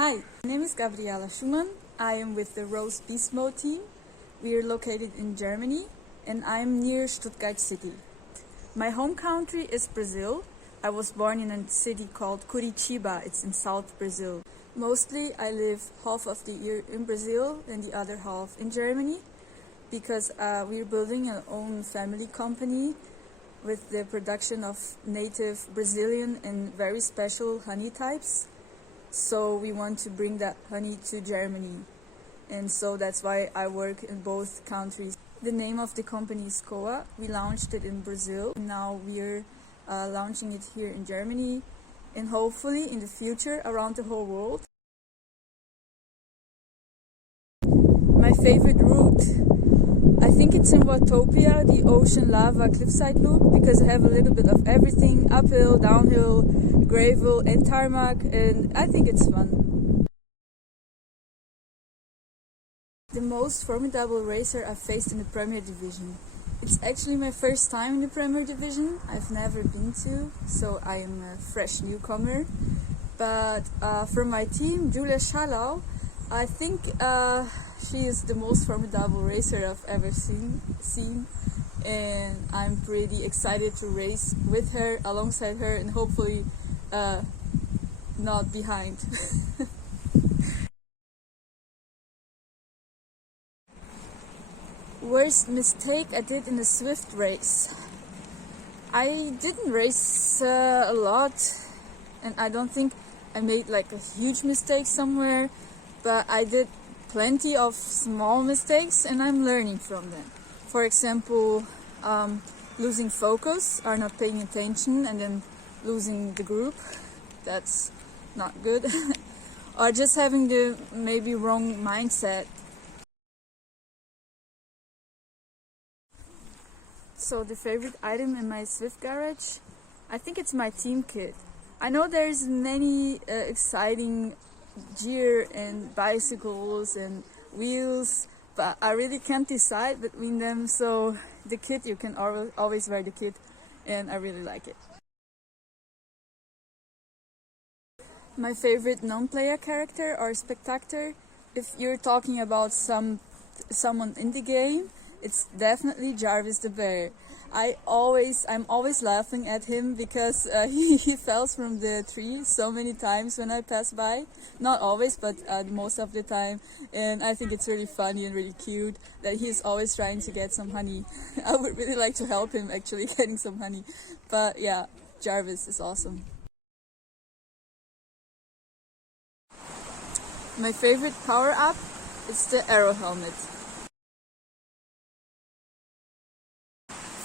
Hi, my name is Gabriela Schumann. I am with the Rose Beast Mode team. We are located in Germany and I'm near Stuttgart city. My home country is Brazil. I was born in a city called Curitiba. It's in South Brazil. Mostly I live half of the year in Brazil and the other half in Germany because we're building our own family company with the production of native Brazilian and very special honey types. So we want to bring that honey to Germany, and so that's why I work in both countries. The name of the company is Coa. We launched it in Brazil. Now we're launching it here in Germany and hopefully in the future around the whole world. My favorite route, I think it's in Watopia, the ocean lava cliffside loop, because I have a little bit of everything, uphill, downhill, gravel and tarmac, and I think it's fun. The most formidable racer I've faced in the Premier Division. It's actually my first time in the Premier Division. I've never been to, so I am a fresh newcomer. But from my team, Julia Schalau, I think she is the most formidable racer I've ever seen, and I'm pretty excited to race with her, alongside her, and hopefully not behind. Worst mistake I did in the Zwift race. I didn't race a lot, and I don't think I made like a huge mistake somewhere, but I did plenty of small mistakes and I'm learning from them. For example, losing focus or not paying attention and then losing the group. That's not good. Or just having the maybe wrong mindset. So the favorite item in my Zwift garage, I think it's my team kit. I know there's many exciting gear and bicycles and wheels, but I really can't decide between them. So the kit, you can always wear the kit, and I really like it. My favorite non-player character or Spectator, if you're talking about someone in the game, it's definitely Jarvis the bear. I'm always laughing at him because he falls from the tree so many times when I pass by. Not always, but most of the time. And I think it's really funny and really cute that he's always trying to get some honey. I would really like to help him actually getting some honey. But yeah, Jarvis is awesome. My favorite power-up is the arrow helmet.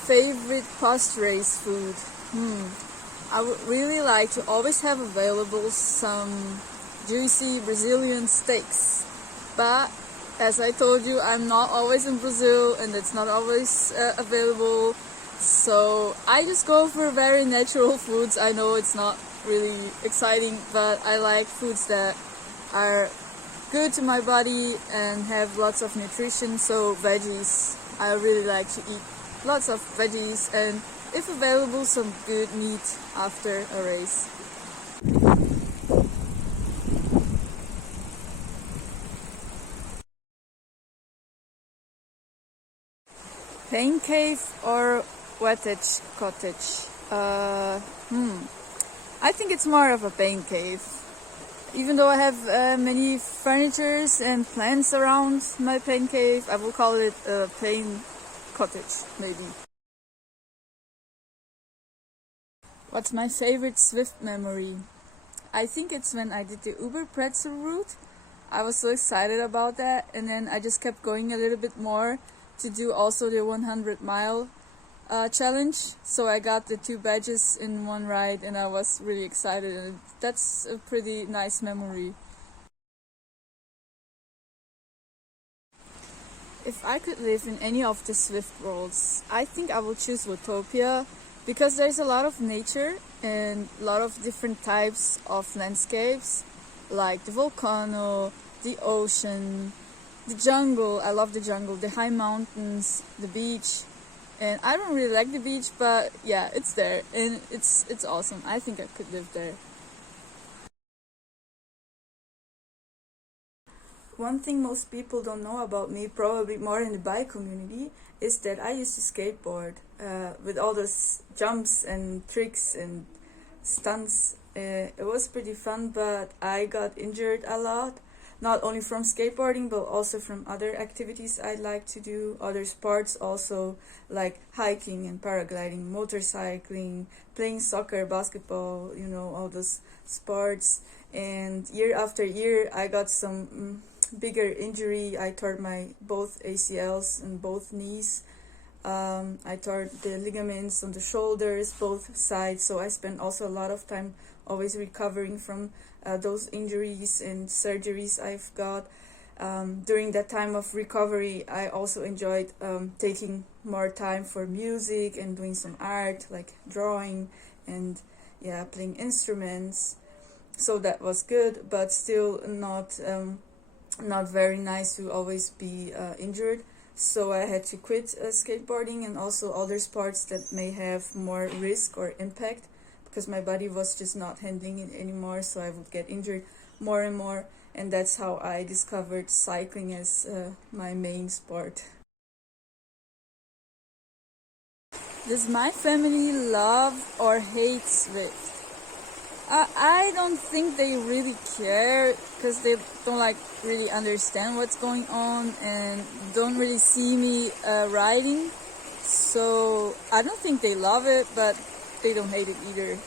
Favorite post-race food? I would really like to always have available some juicy Brazilian steaks. But as I told you, I'm not always in Brazil and it's not always available. So I just go for very natural foods. I know it's not really exciting, but I like foods that are good to my body and have lots of nutrition. So veggies, I really like to eat lots of veggies and, if available, some good meat after a race. Pain cave or Wattage Cottage? I think it's more of a pain cave. Even though I have many furnitures and plants around my pain cave, I will call it a pain cottage, maybe. What's my favorite Zwift memory? I think it's when I did the Uber pretzel route. I was so excited about that, and then I just kept going a little bit more to do also the 100-mile challenge. So I got the 2 badges in one ride and I was really excited, and that's a pretty nice memory. If I could live in any of the Zwift worlds, I think I will choose Watopia because there's a lot of nature and a lot of different types of landscapes, like the volcano, the ocean, the jungle. I love the jungle, the high mountains, the beach. And I don't really like the beach, but yeah, it's there and it's awesome. I think I could live there. One thing most people don't know about me, probably more in the bike community, is that I used to skateboard with all those jumps and tricks and stunts. It was pretty fun, but I got injured a lot, not only from skateboarding but also from other activities I like to do, other sports also, like hiking and paragliding, motorcycling, playing soccer, basketball, you know, all those sports. And year after year I got some bigger injury. I tore my both ACLs and both knees. I tore the ligaments on the shoulders, both sides, so I spent also a lot of time always recovering from those injuries and surgeries I've got. During that time of recovery, I also enjoyed taking more time for music and doing some art, like drawing and playing instruments. So that was good, but still not very nice to always be injured. So I had to quit skateboarding and also other sports that may have more risk or impact, because my body was just not handling it anymore, so I would get injured more and more. And that's how I discovered cycling as my main sport. Does my family love or hate Zwift? I don't think they really care, because they don't really understand what's going on and don't really see me riding. So I don't think they love it, but they don't hate it either.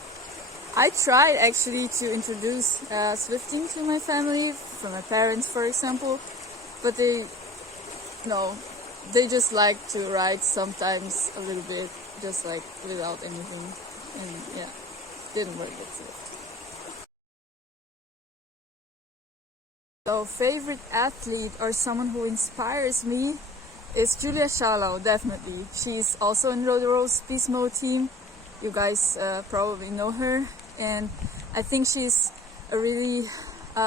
I tried actually to introduce Zwifting to my family, from my parents for example, but they just like to ride sometimes a little bit, just like without anything, and didn't work with Zwift. So favorite athlete or someone who inspires me is Julia Schalau, definitely. She's also in the Rose Beast Mode team. You guys probably know her, and I think she's a really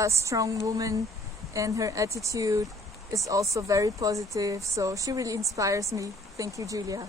strong woman, and her attitude is also very positive, so she really inspires me. Thank you, Julia.